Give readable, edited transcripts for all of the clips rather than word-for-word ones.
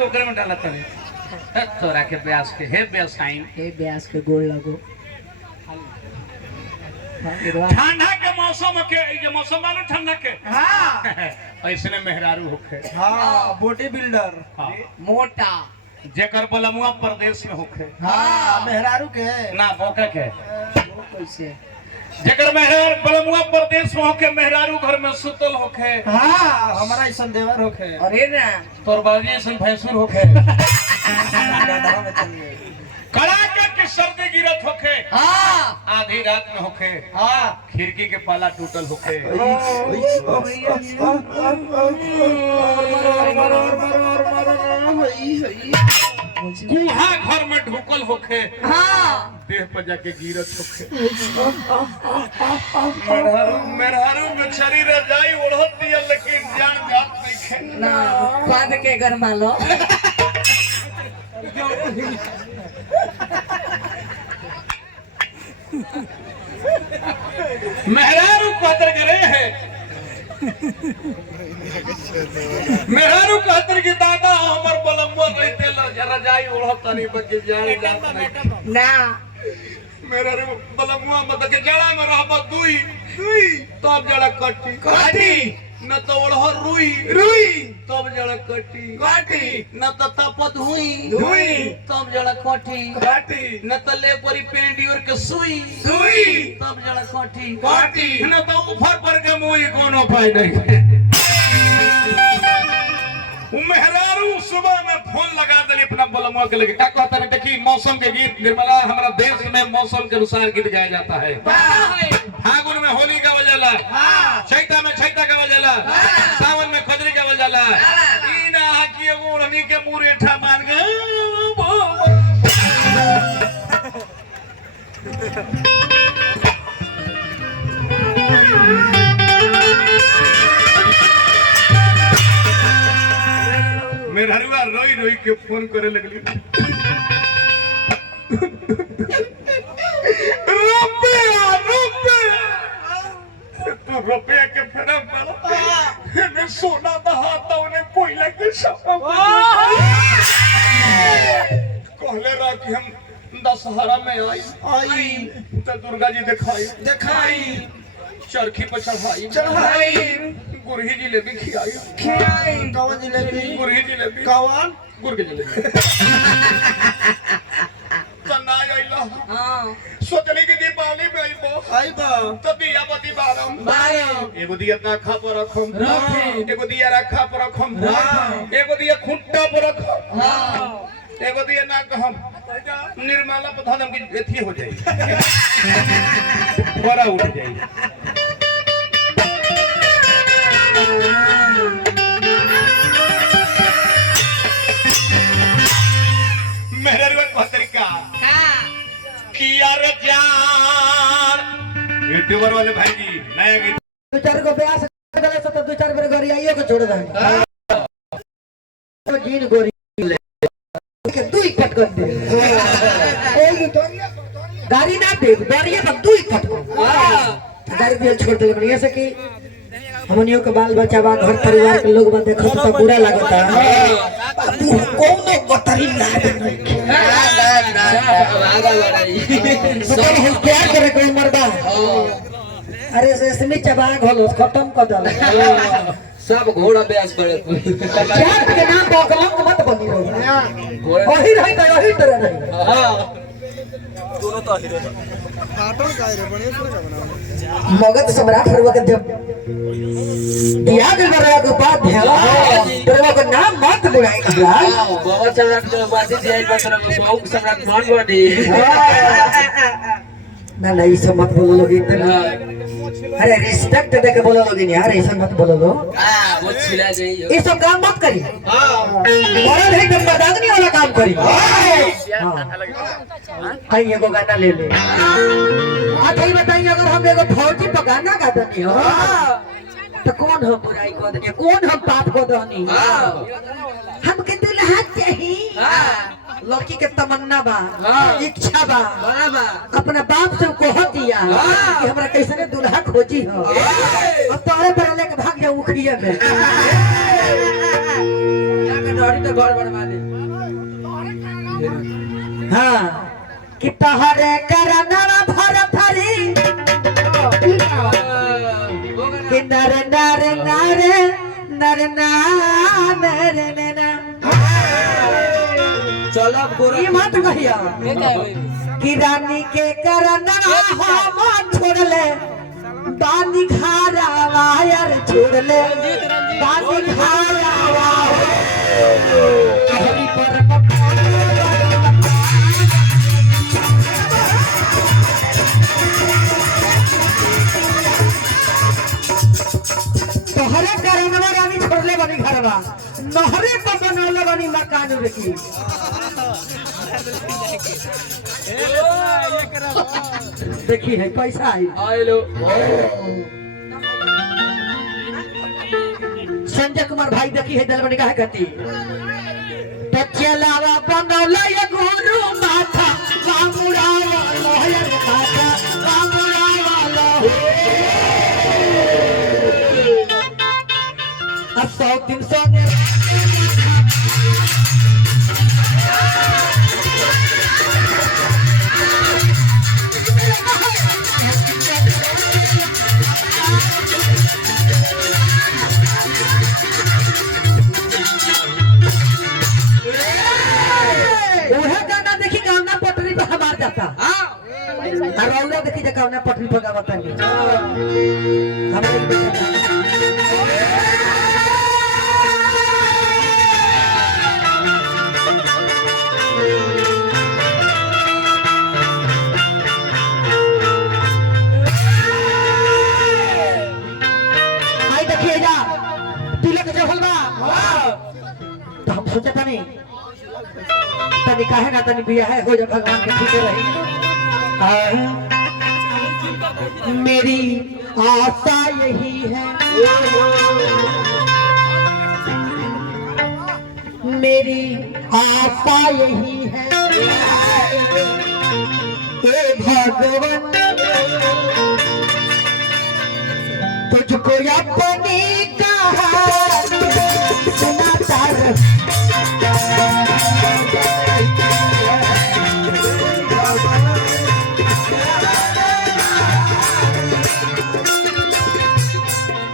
तो ओकरे में डाला तनी तोरा के ब्यास के हे ब्यासाइन हे ब्यास के गोड़ लगो ठंडा के मौसम के ये मौसम मानो ठंडा के हां ऐसने मेहरारू होखे हां बॉडी बिल्डर मोटा जेकर बलमुआ प्रदेश में होखे हां मेहरारू के ना बोके के वो कैसे जेकर मेहरार बलमुआ प्रदेश में होके मेहरारू घर में सुतल होखे हां हमारा ऐसन देवर होखे अरे ना तोर बाजी ऐसन भैंसुर होखे कड़ाके की सर्दी गिरत होखे हां आधी रात में होखे हां खिड़की के पाला टूटल होखे गुहा घर में ढुकल होखे हां देह पर जाके गिरत होखे मेहरारू में शरीर जाई ओढ़त दिया लेकिन जान जात नहीं खे ना बाद के घर मालो मेहरारू कहतर करे है मेहरारू कहतर की दादा हमर बलम्बो रहते लो जरा जाई ओढ़त तनी बके जान जात नहीं ना मेहरारू बलम्बो मत के जड़ा में रहब दुई तब जड़ा कटी न तो ओढ़ रुई तब जड़ा कटी न तो तपत हुई तब जड़ा कटी न तो ले परी पेंडी और के सुई तब जड़ा कटी न तो ऊपर पर के मुई कोनो पाई नहीं मेहरारू सुबह में फोन लगा देली अपना बलमुआ के लगे क्या कहता है देखी मौसम के गीत निर्मला हमारा देश में मौसम के अनुसार गीत गाया जाता है फागुन में होली का बजाला चैता में चैता का बजाला सावन में खजरी का बजाला ई ना कि ओढ़नी के मुरेठा मान गए मेहरुआ रोई रोई के फोन करे लगली रुपया के फेरा पड़ा सोना बहाता उन्हें कोयला के कहले रहा कि हम दशहरा में आई तो दुर्गा जी दिखाई चरखी पर चढ़ाई गुरही जिलेबी खियाई कौन जिलेबी गुरही जिलेबी कौन गुर के जिलेबी तना आइला हां सोचली कि दीपावली में आइबो तो दिया बत्ती बारम एगो दिया नाखा पर रखम एगो दिया रखा पर रखम एगो दिया खुंटा पर रखम एगो दिया ना कहम निर्मला प्रधान की एथी हो जाई बड़ा उठ जाई मेहरवा को तरीका कि यार जान यूट्यूबर वाले भाई जी नया गीत दो चार को ब्यास करे से तो दो चार बार गोरी आइयो को छोड़ दे तो जीन गोरी के दुई फट कर दे गाड़ी ना दे गाड़िया पर दुई फट गाड़ी दिया छोड़ दे बढ़िया से कि हमनियों के बाल बच्चा बा घर परिवार के लोग बा देखत तो बुरा लगता है कोनो गतरी ना सब हम क्या करे कोई मर्दा अरे से इसमें चबाग होलो खत्म कर दल सब घोड़ा ब्यास करे जात के नाम पर कलंक मत बनी रहो वही रही तो वही तरह रही हां दोनों तो हीरो कार्टून का रे बढ़िया से का बनाओ मगध सम्राट फरवा के जब दिया के बड़ा को बात है फरवा को नाम मत बुलाई करा बहुत सम्राट जो बाती जाई बतर बहुत सम्राट मान बड़ी ना नहीं सब मत बोलो लोग अरे रिस्पेक्ट दे के बोलो लोग यार ऐसा मत बोलो लो हां वो छिला जाई ये सब काम मत करी हां बड़ा है तुम बदागनी वाला काम करी हां भाई एगो गाना ले ले आप ही बताइए अगर हम एगो फौजी पर गाना गा दनी हो तो कौन हम बुराई को दनी कौन हम पाप को दनी हमके दुल्हा चाहिए लड़की के तमन्ना बा इच्छा बा अपना बाप से कह दिया कि हमरा कैसे दुल्हा खोजी हो अब तोरे पर लेके भाग जाऊ उखड़िया में जाके डरी तो तो घर बनवा दे हाँ कि तहरे करनवा भर भरी कि नर नर नर नर नर नर चलो गोरा ये मत कहिया कि रानी के करनवा हम छोड़ ले बानी घारा वायर छोड़ ले बानी घारा हरी पर तोहरे करनवा रानी छोड़ले बनी घरवा नहरे पर बनौले बनी मकान रखी देखी है पैसा आई आइलो संजय कुमार भाई देखी है दलबनी काहे कहती तो चलावा बनौले ये गुरु माथा बामुरावा लोहर माथा बामुरावा अब 100-300 ने जाता रौला देखी जगह ना पटरी पर गावत नहीं हमारे आई देखिए जा तिलक जहल बा तो हम सोचा था नहीं तनी काहे ना तनी बिया है हो जा भगवान के ठीक रही मेरी आशा यही है मेरी आशा यही है हे भगवान तुझको अपनी कहानी सुनाता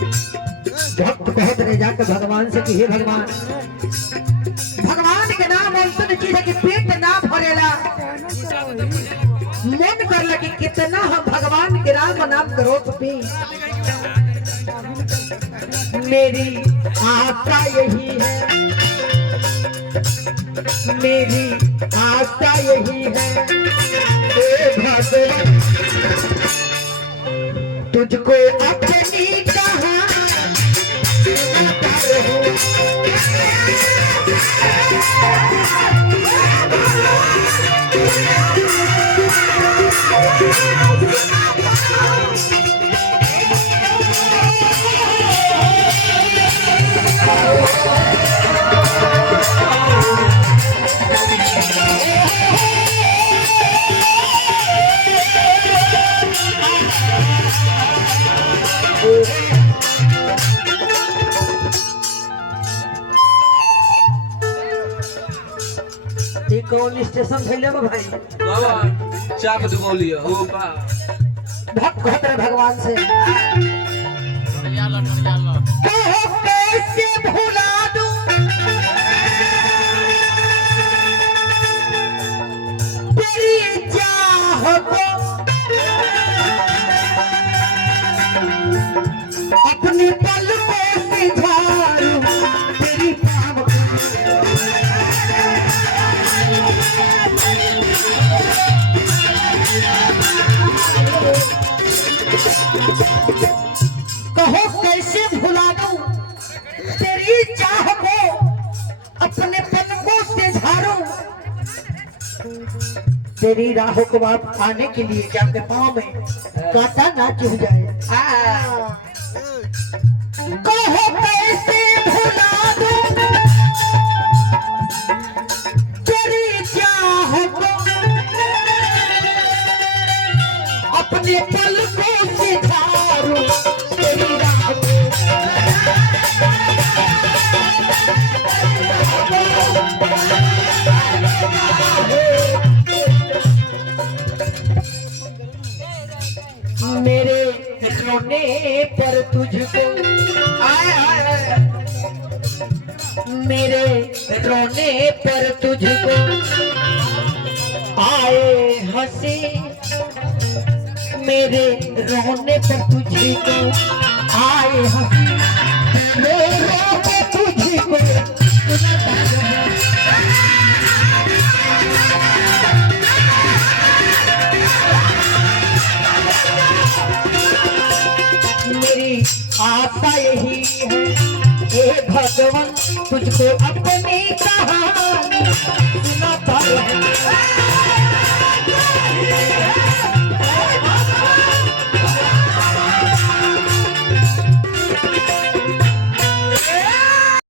भक्त कहत रहे जाकर भगवान से कि हे भगवान भगवान के नाम ऐसा चीज है कि पेट ना भरेला मन करला कि कितना हम भगवान के नाम करो पी मेरी आशा यही है मेरी आशा यही है हे भगवान तुझको अपनी कौन स्टेशन भैले बा भाई बाबा चाप दुबौलिया ओ बा भक्त कहत रहे भगवान से कहो कैसे भुला दूं तेरी चाह को अपने पलकों से झाड़ूं तेरी पाँव कहो कैसे भुला दूं तेरी चाह को अपने पलकों से झाड़ूं तेरी राहों को आप आने के लिए जाके पाँव में कांटा ना चुभ जाए कहो कैसे भुला दूं तेरी चाह को अपने पलकों से झाड़ूं तेरी राह रोने पर तुझको आए आए मेरे रोने पर तुझको आए हंसी मेरे रोने पर तुझको आए हंसी मेरे रोने तुझको मेरी आशा यही है हे भगवान तुझको अपनी कहानी सुनाता है